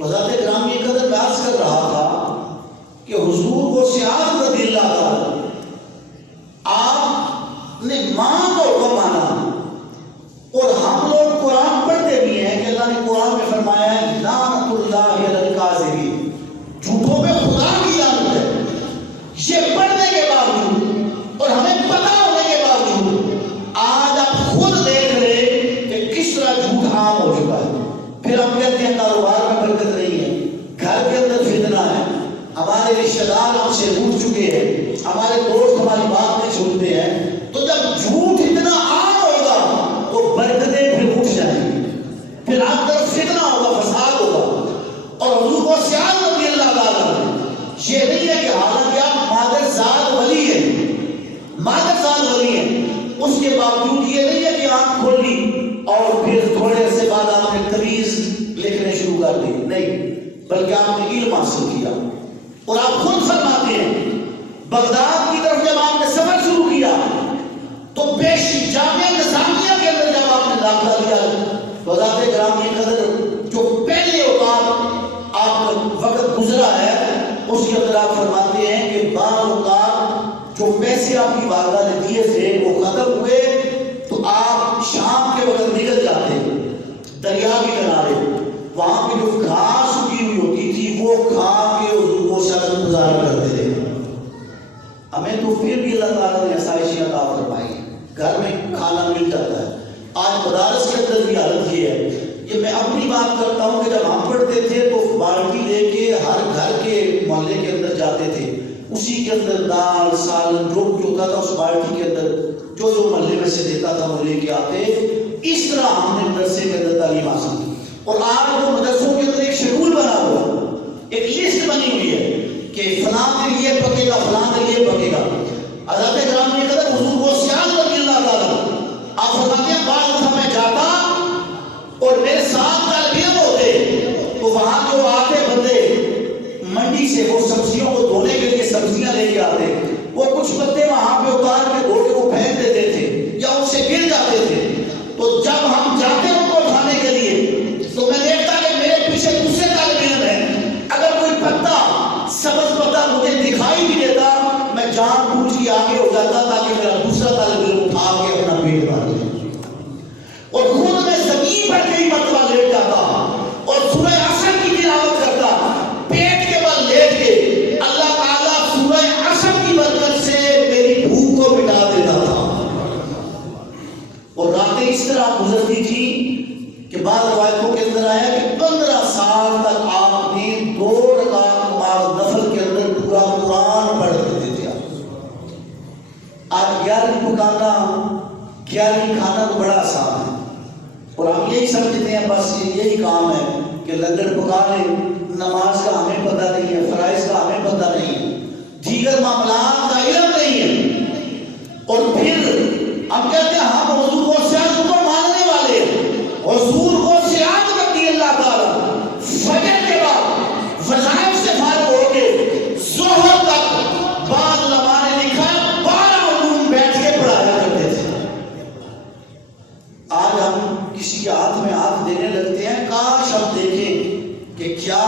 حضرت گرامی قدر بیاض کر رہا تھا کہ حضور کو سیاض رضی اللہ تعالیٰ آپ نے ماں کا حکم مانا، اور ہم لوگ قرآن پڑھتے بھی ہیں کہ اللہ نے قرآن میں فرمایا ہے لعنت اللہ علی الکاذبین، جھوٹوں پہ خدا کی لعنت ہے۔ یہ پڑھنے کے باوجود اور ہمیں پتہ ہونے کے باوجود آج آپ خود دیکھ رہے کہ کس طرح جھوٹ عام ہو چکا ہے۔ پھر ہم کہتے ہیں کاروبار میں برکت نہیں ہے، گھر کے اندر فتنہ ہے، ہمارے رشتہ دار ہم سے روٹھ چکے ہیں، ہمارے دوست ہماری بات نہیں سنتے ہیں۔ تو جب جھوٹ اتنا عام ہوگا تو برکتیں پھر اٹھ جائیں گی، پھر آپ طرف فتنہ ہوگا، فساد ہوگا۔ اور حضور کو سیاض رضی اللہ تعالیٰ یہ نہیں ہے کہ حالانکہ آپ مادر ذات ولی ہیں، مادر ذات ولی ہیں، اس کے باوجود یہ نہیں ہے کہ آنکھ کھول لی اور پھر تھوڑے عرصے بعد آپ نے تویز لکھنے شروع کر دی، نہیں، بلکہ آپ نے علم حاصل کیا۔ اور آپ خود فرماتے ہیں بغداد کی طرف جب آپ نے سفر شروع کیا تو جامعہ نظامیہ کے اندر جب آپ نے داخلہ لیا تو حضرت گرامی قدر جو پہلے اوقات آپ کا وقت گزرا ہے اس کے اندر آپ فرماتے ہیں کہ بعض اوقات جو پیسے آپ کی والدہ نے دیے تھے وہ ختم ہوئے تو آپ شام کے وقت نکل جاتے دریا کے کنارے، وہاں پہ جو گھاس اگی ہوئی ہوتی تھی وہ کھا کے وہ شخص گزارا کرتے تھے۔ ہمیں تو پھر بھی اللہ تعالیٰ نے آسائشیں عطا فرمائی، گھر میں کھانا مل جاتا ہے۔ آج مدارس کے اندر بھی حالت یہ ہے، یہ میں اپنی بات کرتا ہوں کہ جب ہم پڑھتے تھے تو بالٹی لے کے ہر گھر کے محلے کے اندر جاتے تھے، اسی کے اندر دال سالن جو تھا اس بالٹی کے اندر جو محلے میں سے دیتا تھا وہ لے کے آتے۔ اس طرح ہم نے مدرسے کے اندر تعلیم حاصل کی۔ اور آج وہ مدرسوں کے اندر ایک شیڈول بنا ہوا، ایک لسٹ بنی ہوئی ہے کہ فلاں دن یہ پکے گا، فلاں دن یہ پکے گا۔ حضرت گرامی قدر حضور کو سیاض رضی اللہ تعالیٰ آپ فرماتے ہیں بعض دفعہ میں جاتا اور میرے ساتھ طالب علم ہوتے تو وہاں جو آتے بندے منڈی سے وہ سبزیوں کو دھونے کے لیے سبزیاں لے کے آتے، وہ کچھ پتے وہاں پہ اتار کے دھو کے وہ پھینک دیتے تھے یا ان سے گر جاتے تھے۔ تو جب ہم جاتے ان کو اٹھانے کے لیے تو میں دیکھتا کہ میرے پیچھے دوسرے طالب علم ہیں، اگر کوئی پتا سبز پتا مجھے دکھائی بھی دیتا میں جان بوجھ کے آگے ہو جاتا تاکہ میرا دوسرا طالب علم اٹھا کے اپنا پیٹ بھر لے، اور خود میں زمین پر کئی مرتبہ لیٹ جاتا اور سورہ عصر کی تلاوت کرتا پیٹ کے بل لیٹ کے۔ اللہ تعالیٰ سورہ عصر کی برکت سے میری بھوک کو مٹا دیتا تھا۔ اور راتیں اس طرح گزرتی تھی کہ بعض روایتوں کے اندر آیا کہ 15 سال تک آپ نے 2 رکعت نماز نفل کے اندر پورا قرآن پڑھ دیتے تھے۔ آج 11 پکانا 11 کھانا تو بڑا آسان ہے اور ہم یہی سمجھتے ہیں بس یہی کام ہے کہ لنگر پکا لیں، نماز کا ہمیں پتہ نہیں ہے، فرائض کا ہمیں پتہ نہیں ہے، دیگر معاملات کا علم نہیں ہے۔ اور پھر ہم کہتے ہیں ہم حضور کو سیاض کو ماننے والے ہیں۔ حضور کو سیاض رضی اللہ تعالیٰ فجر کے بعد وظائف سے فارغ ہو کے ظہر تک بعض علماء نے لکھا 12 علوم بیٹھ کے پڑھایا کرتے تھے۔ آج ہم کسی کے ہاتھ میں ہاتھ دینے لگتے ہیں، کاش ہم دیکھیں کہ کیا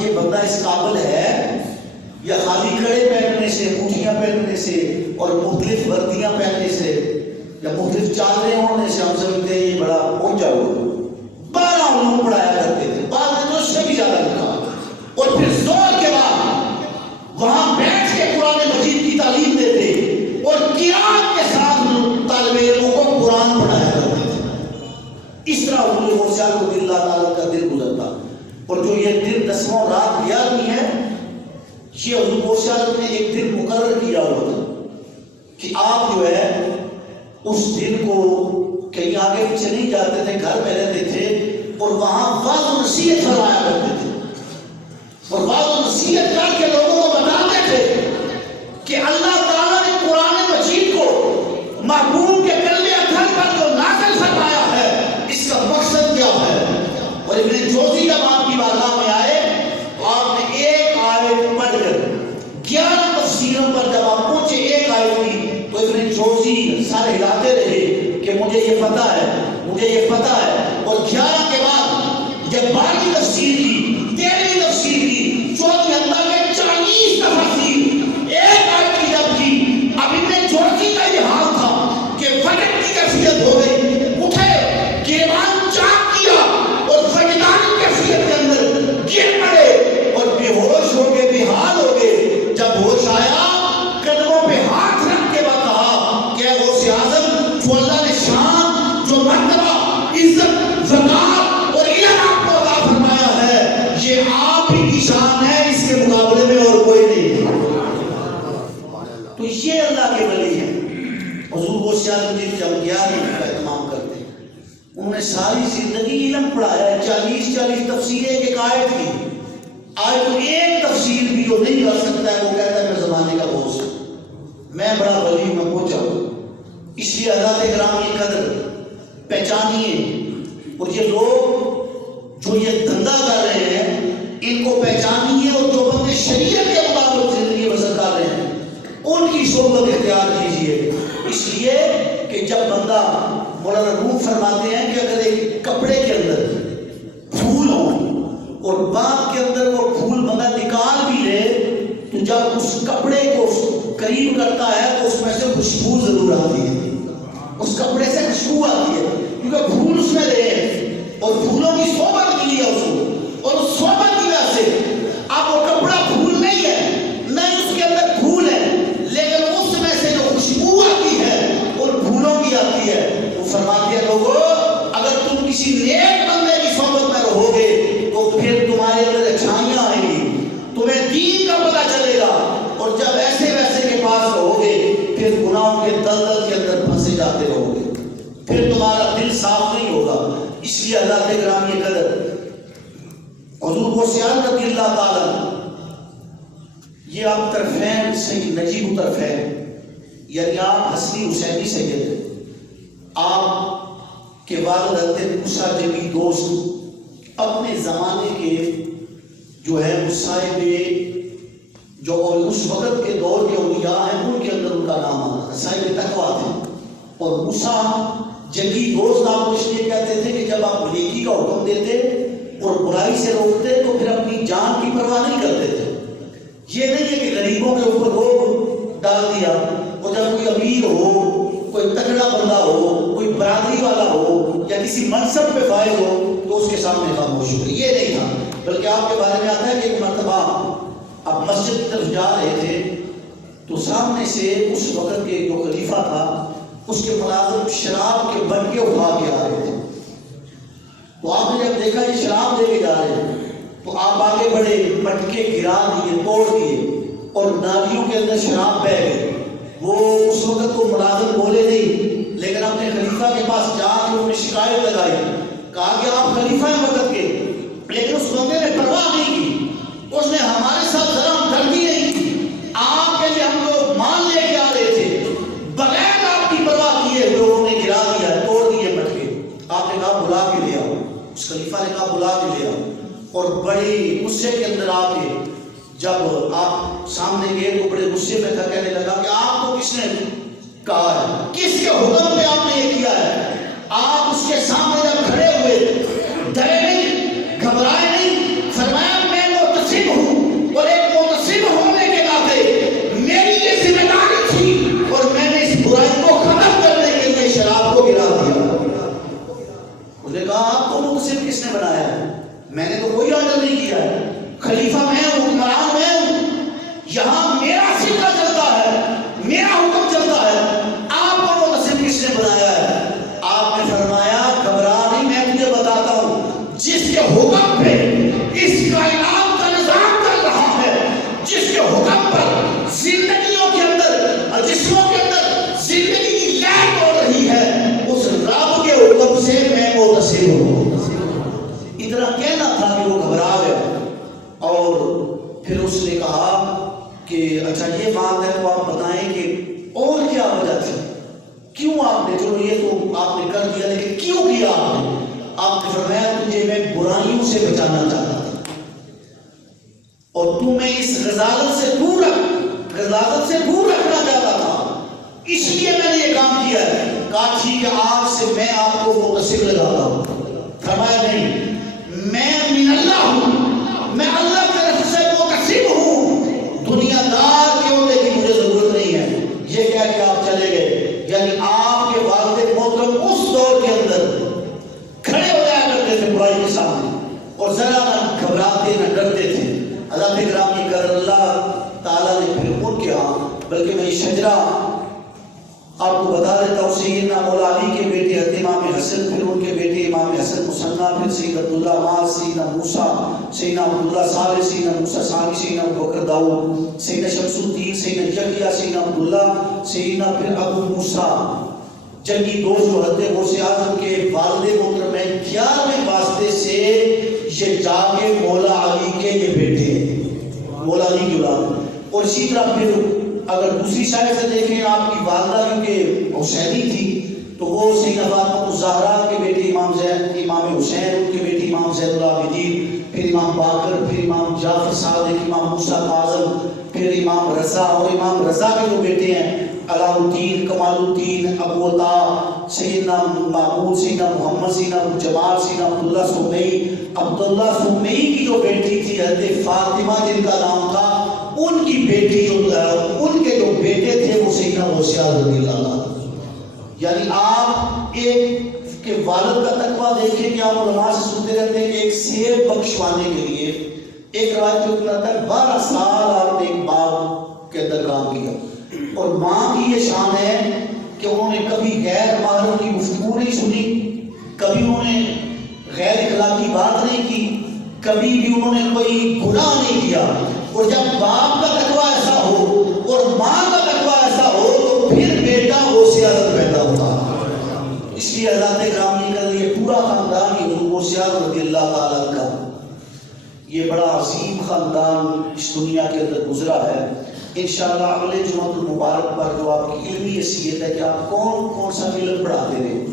یہ بندہ اس قابل ہے، یا خالی کڑے پہننے سے، انگوٹھیاں پہننے سے اور مختلف وردیاں پہننے سے یا مختلف چادریں اوڑھنے سے ہم سمجھتے ہیں یہ بڑا اونچا ہوا۔ 12 علوم پڑھایا کرتے تھے، بعد میں تو اس سے بھی زیادہ لکھا۔ اور پھر زور کے بعد وہاں بیٹھ کے قرآن مجید کی تعلیم دیتے اور قرآن کے ساتھ طالب علموں کو قرآن پڑھایا کرتے تھے۔ اس طرح حضور کو سیاض رضی اللہ تعالیٰ کا دن گزرتا۔ اور جو یہ دن 10واں رات 11ویں ہے، یہ حضور کو سیاض نے ایک دن مقرر کیا ہوا تھا کہ آپ جو ہے اس دن کو کہیں آگے پیچھے نہیں جاتے تھے، گھر میں رہتے تھے اور وہاں وعظ و نصیحت فرمایا کرتے تھے، اور وعظ و نصیحت کر کے لوگوں کو بتاتے تھے کہ اللہ تعالیٰ نے قرآن مجید کو محبوب کے کلمے اتھر پر جو نازل فرمایا ہے اس کا مقصد کیا ہے۔ اور ابن جوزی جب آپ کی بارگاہ میں آئے تو آپ نے ایک آیت پڑھ کر 11 تفسیروں پر جب آپ پہنچے ایک آیت کی تو ابن جوزی سارے ہلاتے رہے کہ مجھے یہ پتہ ہے، مجھے یہ پتہ ہے۔ اور 11 کے بعد جب 12ویں تفسیر کی 13 تو یہ اللہ کے ولی ہیں۔ حضور غوث عالم جی جب 11ویں کا اہتمام کرتے ہیں، انہوں نے ساری زندگی علم پڑھایا ہے، 40 تفسیریں ایک آیت کی۔ آج تو ایک تفسیر بھی جو نہیں کر سکتا ہے وہ کہتا ہے میں زمانے کا بوس ہوں، میں بڑا ولی ہوں، میں پہنچا ہوں۔ اس لیے حضرات کرام کی قدر پہچانیے، اور یہ لوگ جو یہ دھندا کر رہے ہیں ان کو پہچانیے، اور جو بندے شریعت کے مطابق زندگی بسر کر رہے ہیں ان کی صحبت اختیار کیجیے۔ اس لیے کہ جب بندہ، مولانا روح فرماتے ہیں کہ اگر ایک کپڑے کے اندر پھول ہوں اور بعد کے اندر وہ پھول بندہ نکال بھی لے تو جب اس کپڑے کو قریب کرتا ہے تو اس میں سے خوشبو ضرور آتی ہے، اس کپڑے سے خوشبو آتی ہے، کیونکہ پھول اس میں رہے ہیں اور پھولوں کی صحبت ملی ہے اس کو، اور اس صحبت کی وجہ سے اب وہ کپڑا پھول نہیں ہے، نہیں اس کے اندر پھول ہے، لیکن اس میں سے جو خوشبو آتی ہے اور پھولوں کی آتی ہے، وہ فرماتے ہیں لوگوں اگر تم کسی نیک بندے کی صحبت میں رہو گے تو پھر تمہارے اندر اچھائیاں آئیں گی، تمہیں دین کا پتہ چلے گا، اور جب ایسے ویسے کے پاس رہو گے پھر گناہوں کے دلدل کے اندر پھنسے جاتے رہو گے، پھر تمہارا دل صاف نہیں ہوگا۔ اس لیے اللہ کے گرامی قدر حضور غوث عالم رضی اللہ تعالیٰ، یہ آپ طرفین سید نجیب طرفین، یعنی آپ حسنی حسینی سید ہیں، آپ کے والد حضرت موسیٰ جبی دوست اپنے زمانے کے جو ہے مصائب جو اس وقت کے دور کے اولیاء ہیں ان کے اندر ان کا نام آتا ہے، صاحب تقویٰ تھے، اور موسیٰ جنگی دوست آپ کو اس لیے کہتے تھے کہ جب آپ نیکی کا حکم دیتے اور برائی سے روکتے تو پھر اپنی جان کی پرواہ نہیں کرتے تھے۔ یہ نہیں ہے کہ غریبوں کے اوپر روب ڈال دیا، اور جب کوئی امیر ہو، کوئی تکڑا بندہ ہو، کوئی برادری والا ہو یا کسی منصب پہ فائز ہو تو اس کے سامنے خاموش ہو، یہ نہیں تھا، بلکہ آپ کے بارے میں آتا ہے کہ ایک مرتبہ آپ مسجد کی طرف جا رہے تھے تو سامنے سے اس وقت کے جو خلیفہ تھا اس کے ملازم شراب کے بٹکے اٹھا کے آ رہے تھے، تو آپ نے جب دیکھا یہ شراب لے کے جا رہے ہیں تو آپ آگے بڑھے، بٹکے گرا دیے، توڑ دیے، اور نالیوں کے اندر شراب بہہ گئی۔ وہ اس وقت تو ملازم بولے نہیں، لیکن اپنے خلیفہ کے پاس جا کے انہوں نے شکایت لگائی، کہا کہ آپ خلیفہ ہیں وقت کے، لیکن اس بندے نے پرواہ نہیں کی، اس نے ہمارے ساتھ ذرا ہمدردی نہیں کی، آپ کے لیے ہم لوگ مان لے کے آ رہے تھے، بغیر آپ کی پرواہ کیے ہوئے انہوں نے گرا دیا، توڑ دیے بٹکے۔ آپ نے کہا بلا کے لے آؤ، اس خلیفہ نے کہا بلا کے لے آؤ، اور بڑی غصے کے اندر آ کے جب آپ سامنے گئے تو بڑے غصے میں تھا، کہنے لگا کہ آپ کو کس نے کہا ہے، کس کے حکم پہ آپ نے یہ کیا ہے؟ آپ اس کے سامنے جب کھڑے ہوئے ڈرے نہیں، گھبرائے نہیں، فرمایا میں محتسب ہوں، اور ایک محتسب ہونے کے ناطے میری یہ ذمہ داری تھی اور میں نے اس برائی کو ختم کرنے کے لیے شراب کو گرا دیا۔ اس نے کہا آپ کو محتسب کس نے بنایا ہے؟ میں نے تو کوئی آرڈر نہیں کیا ہے، خلیفہ میں ہوں، حکمران میں ہوں، یہاں میرا سکہ چلتا ہے، میرا حکم چلتا ہے، آپ کو محتسب کس نے بنایا ہے؟ آپ نے فرمایا گھبرا نہیں، میں تجھے بتاتا ہوں، جس کے حکم پہ اس کائنات کا نظام چل رہا ہے، جس کے حکم پر زندگیوں کے اندر، جسموں کے اندر زندگی کی لہر ہو رہی ہے، اس رب کے حکم سے میں محتسب ہوں۔ اتنا کہنا تھا کہ وہ گھبرا گیا، اور پھر اس نے کہا کہ اچھا یہ بات ہے تو آپ بتائیں کہ اور کیا وجہ تھی، کیوں آپ نے، چلو یہ تو آپ نے کر دیا لیکن کیوں کیا آپ نے؟ آپ نے فرمایا تجھے میں برائیوں سے بچانا چاہتا تھا اور تمہیں اس غضاضت سے دور رکھنا چاہتا تھا، اس لیے میں نے یہ کام کیا ہے۔ کہا ٹھیک ہے آج سے میں آپ کو محتسب لگاتا ہوں۔ فرمایا نہیں، میں من اللہ ہوں، میں اللہ کی طرف سے محتسب ہوں، دنیا دار کے ہونے کی مجھے ضرورت نہیں ہے۔ یہ کہہ کے آپ چلے گئے، یعنی آپ کے والد محترم اس دور کے اندر کھڑے ہو جایا کرتے تھے برائی کے سامنے، اور ذرا نہ گھبراتے نہ ڈرتے تھے۔ حضرت گرامی قدر اللہ تعالیٰ نے پھر ان کے ہاں، بلکہ میں یہ شجرہ آپ کو بتا دیتا ہوں، سیدنا مولا علی کے بیٹے حضرت امام حسن، پھر ان کے بیٹے امام حسن مصنع، پھر سید عبداللہ ماں، سیدنا موسیٰ سیدنا عبداللہ صالح، سیدنا موسیٰ ثانی، سیدنا ابوبکر داؤد، سیدنا شمس الدین، سیدنا یحییٰ، سیدنا عبداللہ، سیدنا پھر ابو موسیٰ جنگی دوست جو حضرت غوث اعظم کے والد محترم ہیں، 11ویں واسطے سے یہ جا کے مولا علی کے یہ بیٹے ہیں، مولا علی کی اولاد۔ اور اسی طرح پھر اگر دوسری سائڈ سے دیکھیں آپ کی والدہ کیونکہ حسینی تھی تو وہ سیدہ فاطمہ الزہرا کے بیٹے امام زید، امام حسین ان کے بیٹے امام زید العابدین، پھر امام باقر، پھر امام جعفر صادق، امام موسیٰ کاظم، پھر امام رضا، اور امام رضا کے جو بیٹے ہیں علاء الدین، کمال الدین، ابو عطا، سیدنا محمود، سیدنا محمد، سیدنا جمال، سیدنا عبداللہ سمیع، عبداللہ سمیع کی جو بیٹی تھی حضرت فاطمہ جن کا نام تھا، ان کی بیٹی ان کے جو بیٹے تھے وہ سیدنا غوث اعظم رضی اللہ عنہ۔ یعنی آپ ایک کے والد کا تقویٰ دیکھیں کہ آپ علماء سے سنتے رہتے ہیں کہ ایک سیب بخشوانے کے لیے ایک روایت جو کہتا ہے 12 سال آپ نے ایک باغ کے اندر کام کیا، اور ماں کی یہ شان ہے کہ انہوں نے کبھی غیر محرم کی گفتگو نہیں سنی، کبھی انہوں نے غیر اخلاقی بات نہیں کی، کبھی بھی انہوں نے کوئی گناہ نہیں کیا۔ اور جب باپ کا تقویٰ ایسا ہو اور ماں کا تقویٰ ایسا ہو تو پھر بیٹا غوث اعظم پیدا ہوتا۔ اس لیے حضرات گرامی کا یہ پورا خاندان یہ غوث اعظم رضی اللہ تعالیٰ کا یہ بڑا عظیم خاندان اس دنیا کے اندر گزرا ہے۔ انشاءاللہ اگلے جمعۃ المبارک پر جو آپ کی علمی حیثیت ہے کہ آپ کون کون سا علم پڑھاتے رہے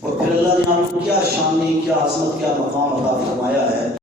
اور پھر اللہ نے آپ کو کیا شان، کیا عظمت، کیا مقام عطا فرمایا ہے۔